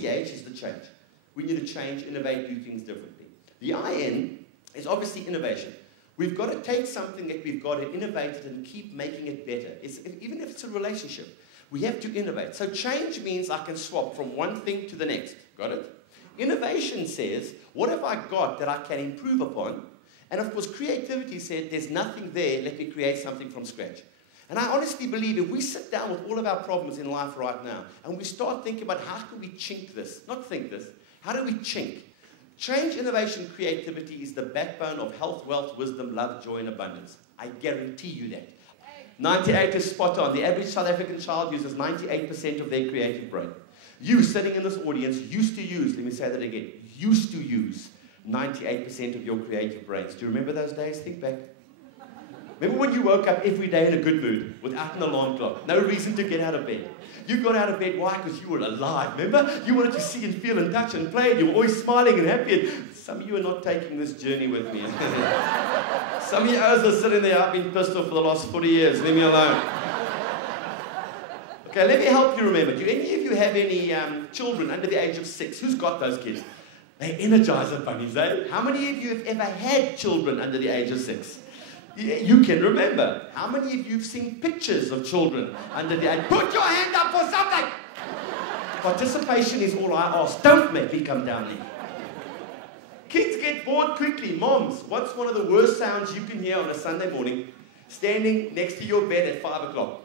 CH is the change. We need to change, innovate, do things differently. The IN is obviously innovation. We've got to take something that we've got and innovate it and keep making it better. Even if it's a relationship, we have to innovate. So change means I can swap from one thing to the next. Got it? Innovation says, what have I got that I can improve upon? And of course, creativity said, there's nothing there, let me create something from scratch. And I honestly believe if we sit down with all of our problems in life right now, and we start thinking about how can we chink this, not think this, how do we chink? Change, innovation, creativity is the backbone of health, wealth, wisdom, love, joy, and abundance. I guarantee you that. 98 is spot on. The average South African child uses 98% of their creative brain. You, sitting in this audience, used to use, let me say that again, used to use 98% of your creative brains. Do you remember those days? Think back. Remember when you woke up every day in a good mood, without an alarm clock, no reason to get out of bed. You got out of bed, why? Because you were alive, remember? You wanted to see and feel and touch and play, and you were always smiling and happy. And some of you are not taking this journey with me. Some of you are sitting there, I've been pissed off for the last 40 years, leave me alone. Okay, let me help you remember. Do any of you have any children under the age of 6? Who's got those kids? They energizer bunnies, eh? How many of you have ever had children under the age of 6? You can remember. How many of you have seen pictures of children under the age? Put your hand up for something! Participation is all I ask. Don't make me come down there. Kids get bored quickly. Moms, what's one of the worst sounds you can hear on a Sunday morning? Standing next to your bed at 5 o'clock.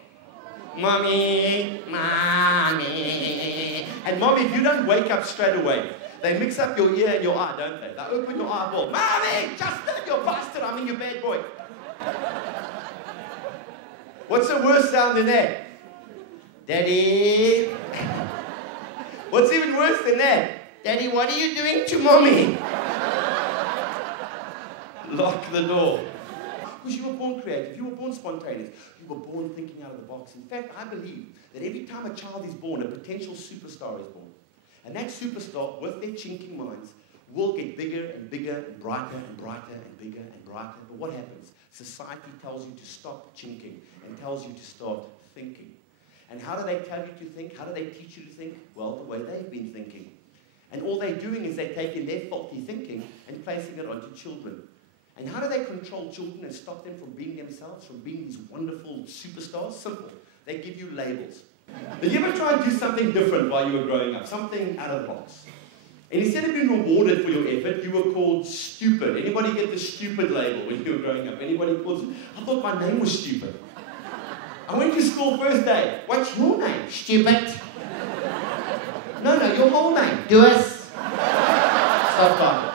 Mommy, mommy. And mommy, if you don't wake up straight away, they mix up your ear and your eye, don't they? They open your eyeball. Mommy, Justin, you bastard, I mean you bad boy. What's the worst sound than that? Daddy. What's even worse than that? Daddy, what are you doing to mommy? Lock the door. Because you were born creative, you were born spontaneous, you were born thinking out of the box. In fact, I believe that every time a child is born, a potential superstar is born. And that superstar, with their chinking minds, will get bigger and bigger and brighter and brighter and bigger and brighter. But what happens? Society tells you to stop chinking and tells you to start thinking. And how do they tell you to think? How do they teach you to think? Well, the way they've been thinking. And all they're doing is they're taking their faulty thinking and placing it onto children. And how do they control children and stop them from being themselves, from being these wonderful superstars? Simple. They give you labels. Did you ever try and do something different while you were growing up? Something out of the box. And instead of being rewarded for your effort, you were called stupid. Anybody get the stupid label when you were growing up? Anybody calls it? I thought my name was stupid. I went to school first day. What's your name? Stupid. No, your whole name. Duas. Stop talking.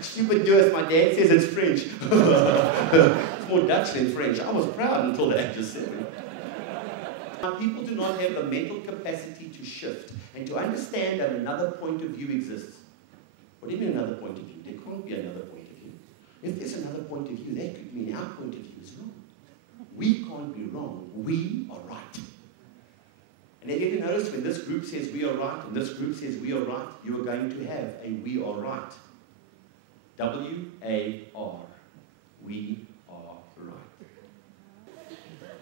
Stupid Duas, my dad says it's French. It's more Dutch than French. I was proud until the age of 7. People do not have the mental capacity to shift and to understand that another point of view exists. What do you mean another point of view? There can't be another point of view. If there's another point of view, that could mean our point of view is wrong. We can't be wrong. We are right. And have you ever noticed when this group says we are right and this group says we are right, you are going to have a we are right. W-A-R. We are right.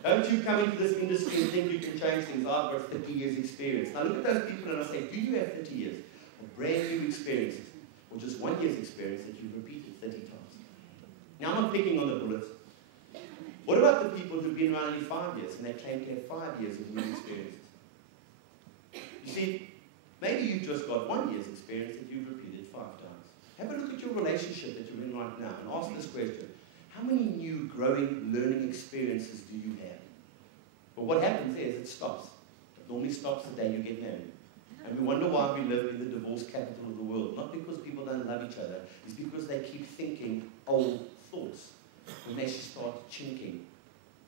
Don't you come into this industry and think you can change things. I've got 30 years experience. Now look at those people and I say, do you have 30 years of brand new experiences or just 1 year's experience that you've repeated 30 times? Now I'm not picking on the bullets. What about the people who've been around only 5 years and they claim to have 5 years of new experiences? You see, maybe you've just got 1 year's experience that you've repeated 5 times. Have a look at your relationship that you're in right now and ask this question. How many new growing, learning experiences do you have? Well, what happens is it stops. It normally stops the day you get married. And we wonder why we live in the divorce capital of the world. Not because people don't love each other. It's because they keep thinking old thoughts. When they start chinking